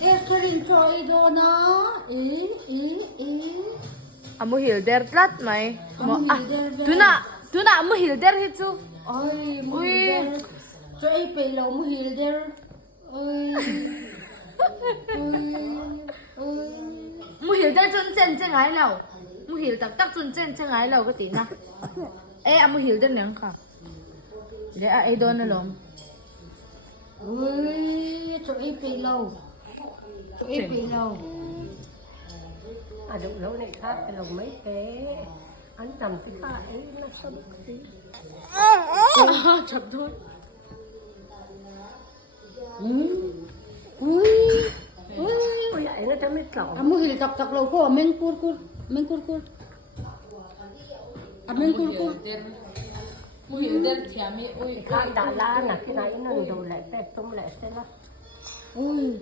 Karin Choi do na. muhil der tlat mai. Muhil der. Tuna muhil der hi chu. Ôi, muhil der. Choi peih lo muhil der. Ôi. Muhil der chun chen chen ai lo. Muhil tak chun chen chen ai lo ka ti na. Muhil der nang ka. Để ai don na long. Ôi, choi peih lo. Choi peih lo. Đụng lỗ này khác cái lồng mấy cái anh tầm cái pha ấy nó sâu tí. Chập thôi. Ui. Ôi vậy nó cho mấy cậu. Muhil tak lo ko men kur. Men kur. Muhil der thiami oi. Cái đã lá là cái này nó đồ lại tép tung lại sẽ là. Ui.